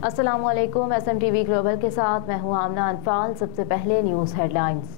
السلام علیکم، SMTV global کے ساتھ میں ہوں آمنہ انفال۔ سب سے پہلے نیوز ہیڈ لائنز۔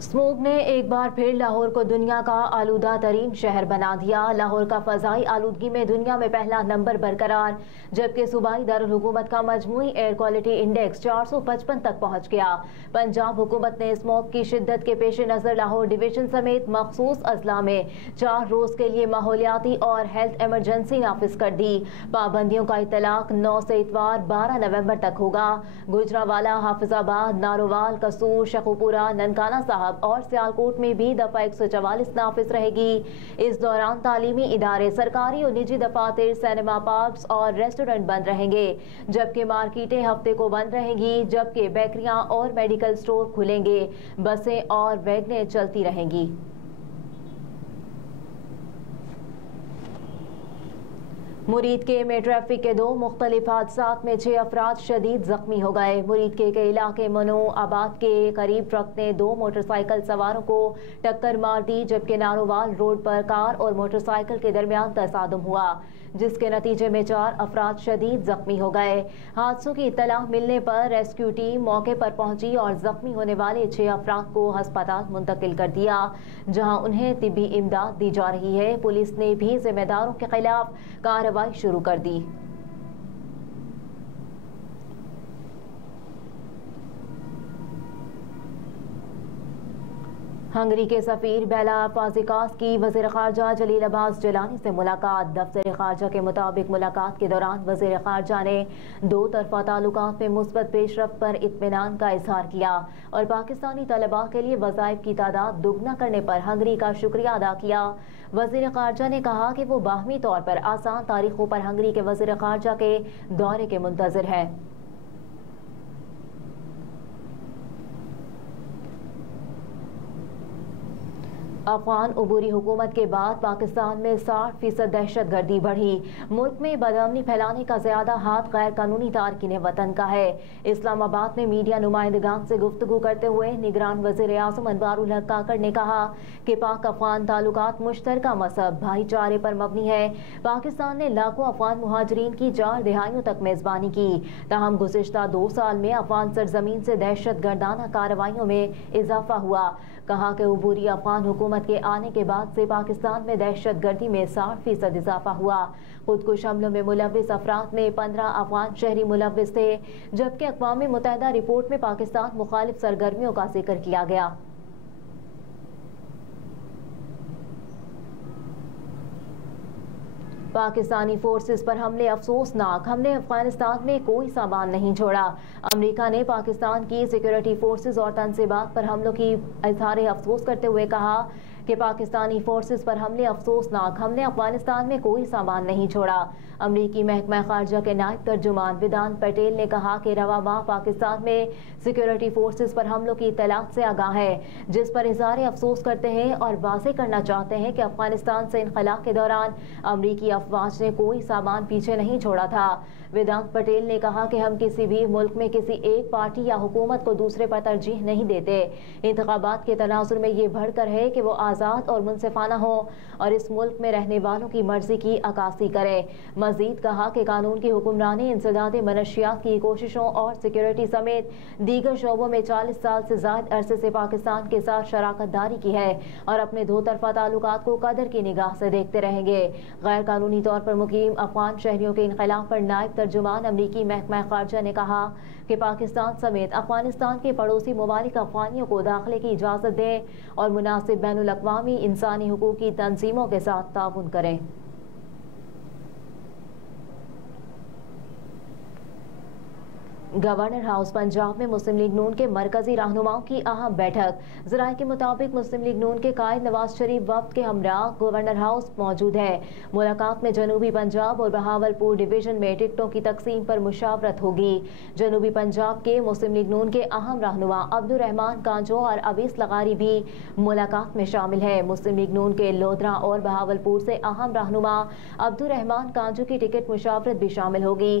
اسموگ نے ایک بار پھر لاہور کو دنیا کا آلودہ ترین شہر بنا دیا۔ لاہور کا فضائی آلودگی میں دنیا میں پہلا نمبر برقرار، جبکہ صوبائی دارالحکومت کا مجموعی ایئر کوالٹی انڈیکس 455 تک پہنچ گیا۔ پنجاب حکومت نے اسموگ کی شدت کے پیش نظر لاہور ڈویژن سمیت مخصوص اضلاع میں 4 روز کے لیے ماحولیاتی اور ہیلتھ ایمرجنسی نافذ کر دی۔ پابندیوں کا اطلاق 9 سے اتوار 12 نومبر تک ہوگا۔ گوجرانوالہ، حافظ آباد، نارووال، قصور، شیخوپورہ، ننکانہ صاحب اور سیالکوٹ میں بھی دفعہ 144 نافذ رہے گی۔ اس دوران تعلیمی ادارے، سرکاری اور نجی دفاتر، سینما، پابز اور ریسٹورنٹ بند رہیں گے، جبکہ مارکیٹیں ہفتے کو بند رہیں گی، جبکہ بیکریاں اور میڈیکل سٹور کھلیں گے۔ بسیں اور ویگنیں چلتی رہیں گی۔ مرید میں ٹریفک کے 2 مختلف حادثات میں 6 افراد شدید زخمی ہو گئے۔ مرید کے علاقے منو آباد کے قریب ٹرک نے 2 موٹر سائیکل سواروں کو ٹکر مار دی، جبکہ نارووال روڈ پر کار اور موٹر سائیکل کے درمیان تصادم ہوا، جس کے نتیجے میں 4 افراد شدید زخمی ہو گئے۔ حادثوں کی اطلاع ملنے پر ریسکیو ٹیم موقع پر پہنچی اور زخمی ہونے والے 6 افراد کو ہسپتال منتقل کر دیا، جہاں انہیں طبی امداد دی جا رہی ہے۔ پولیس نے بھی ذمہ داروں کے خلاف کارروائی شروع کر دی۔ ہنگری کے سفیر بیلا فازیکاس کی وزیر خارجہ جلیل عباس جیلانی سے ملاقات۔ دفتر خارجہ کے مطابق ملاقات کے دوران وزیر خارجہ نے 2 طرفہ تعلقات میں مثبت پیش رفت پر اطمینان کا اظہار کیا اور پاکستانی طلباء کے لیے وظائف کی تعداد دوگنا کرنے پر ہنگری کا شکریہ ادا کیا۔ وزیر خارجہ نے کہا کہ وہ باہمی طور پر آسان تاریخوں پر ہنگری کے وزیر خارجہ کے دورے کے منتظر ہیں۔ افغان عبوری حکومت کے بعد پاکستان میں 60% دہشت گردی بڑھی۔ ملک میں بدامنی پھیلانے کا زیادہ ہاتھ غیر قانونی تارکین وطن کا ہے۔ اسلام آباد میں میڈیا نمائندگان سے گفتگو کرتے ہوئے نگران وزیر اعظم انوار الحق کاکڑ نے کہا کہ پاک افغان تعلقات مشترکہ مذہب بھائی چارے پر مبنی ہے۔ پاکستان نے لاکھوں افغان مہاجرین کی 4 دہائیوں تک میزبانی کی، تاہم گزشتہ 2 سال میں افغان سرزمین سے دہشت گردانہ کارروائیوں میں اضافہ ہوا۔ کہا کہ عبوری افغان حکومت کے آنے کے بعد سے پاکستان میں دہشت گردی میں 60% اضافہ ہوا۔ خودکش حملوں میں ملوث افراد میں 15 افغان شہری ملوث تھے، جبکہ اقوام متحدہ رپورٹ میں پاکستان مخالف سرگرمیوں کا ذکر کیا گیا۔ پاکستانی فورسز پر حملے افسوسناک، ہم نے افغانستان میں کوئی سامان نہیں چھوڑا۔ امریکہ نے پاکستان کی سیکورٹی فورسز اور تنصیبات پر حملوں کی اظہار افسوس کرتے ہوئے کہا کہ پاکستانی فورسز پر حملے افسوسناک، ہم نے افغانستان میں کوئی سامان نہیں چھوڑا۔ امریکی محکمہ خارجہ کے نائب ترجمان ویدانت پٹیل نے کہا کہ رواں ماہ پاکستان میں سیکورٹی فورسز پر حملوں کی اطلاعات سے آگاہ ہے، جس پر اظہار افسوس کرتے ہیں اور واضح کرنا چاہتے ہیں کہ افغانستان سے انخلا کے دوران امریکی افواج نے کوئی سامان پیچھے نہیں چھوڑا تھا۔ ویدانت پٹیل نے کہا کہ ہم کسی بھی ملک میں کسی ایک پارٹی یا حکومت کو دوسرے پر ترجیح نہیں دیتے۔ انتخابات کے تناظر میں یہ بڑھ کر ہے کہ وہ آزاد اور منصفانہ ہوں اور اس ملک میں رہنے والوں کی مرضی کی عکاسی کریں۔ مزید کہا کہ قانون کی حکمرانی، انسداد منشیات کی کوششوں اور سیکورٹی سمیت دیگر شعبوں میں 40 سال سے زائد عرصے سے پاکستان کے ساتھ شراکت داری کی ہے اور اپنے 2 طرفہ تعلقات کو قدر کی نگاہ سے دیکھتے رہیں گے۔ غیر قانونی طور پر مقیم افغان شہریوں کے انخلا پر نائب ترجمان امریکی محکمہ خارجہ نے کہا کہ پاکستان سمیت افغانستان کے پڑوسی ممالک افغانیوں کو داخلے کی اجازت دیں اور مناسب بین الاقوامی انسانی حقوق کی تنظیموں کے ساتھ تعاون کریں۔ گورنر ہاؤس پنجاب میں مسلم لیگ نون کے مرکزی رہنماؤں کی اہم بیٹھک۔ ذرائع کے مطابق مسلم لیگ نون کے قائد نواز شریف وفد کے ہمراہ گورنر ہاؤس موجود ہے۔ ملاقات میں جنوبی پنجاب اور بہاولپور ڈویژن میں ٹکٹوں کی تقسیم پر مشاورت ہوگی۔ جنوبی پنجاب کے مسلم لیگ نون کے اہم رہنما عبدالرحمان کانجو اور اویس لغاری بھی ملاقات میں شامل ہیں۔ مسلم لیگ نون کے لودھرا اور بہاولپور سے اہم رہنما عبدالرحمان کانجو کی ٹکٹ مشاورت بھی شامل ہوگی۔